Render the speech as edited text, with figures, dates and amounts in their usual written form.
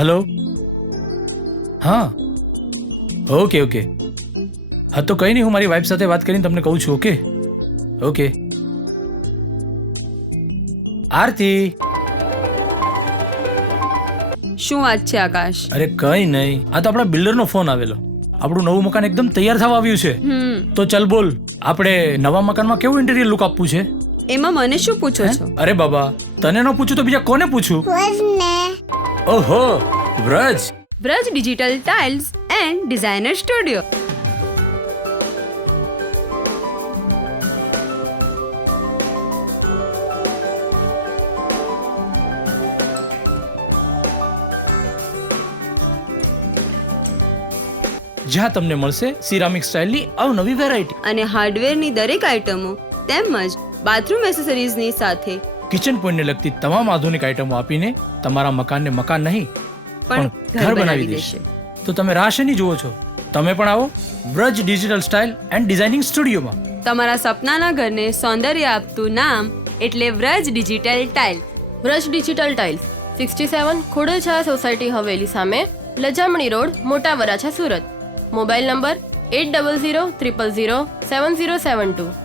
Hello, હા, okay okay. હા તો કંઈ નહીં, હું મારી વાઈફ સાથે વાત કરીને તમને કહું છું. Okay okay. આરતી. શું વાત છે આકાશ? અરે કંઈ નહીં, આ તો આપણા બિલ્ડરનો ફોન આવેલો. આપણું નવું મકાન એકદમ તૈયાર થવા આવ્યું છે. તો ચાલ બોલ, આપણે નવા મકાનમાં કેવું ઇન્ટિરિયર લુક આપવું છે? એમાં મને શું પૂછો છો? અરે બાબા, તને ન પૂછું તો બીજા કોને પૂછું? ઓહો, Vraj. Vraj digital tiles and designer studio. જ્યાં તમને મળશે સિરામિક સ્ટાઇલની અવનવી વેરાયટી અને હાર્ડવેરની દરેક આઇટમો તેમજ બાથરૂમ એસેસરીઝની સાથે કિચન પોઈન્ટને લગતી તમામ આધુનિક આઇટમો આપીને તમારા મકાનને મકાન નહીં પણ ઘર બનાવી દેશે. તો તમે રાહ શેની જુઓ છો? તમે પણ આવો Vraj digital style and designing સ્ટુડિયોમાં. તમારા સપનાના ઘરને સૌંદર્ય આપતું નામ એટલે Vraj digital tile. Vraj digital tiles 67 Khodalchhaya society હવેલી સામે, લજામણી રોડ, મોટા વરાછા, સુરત. Mobile number 8003007072.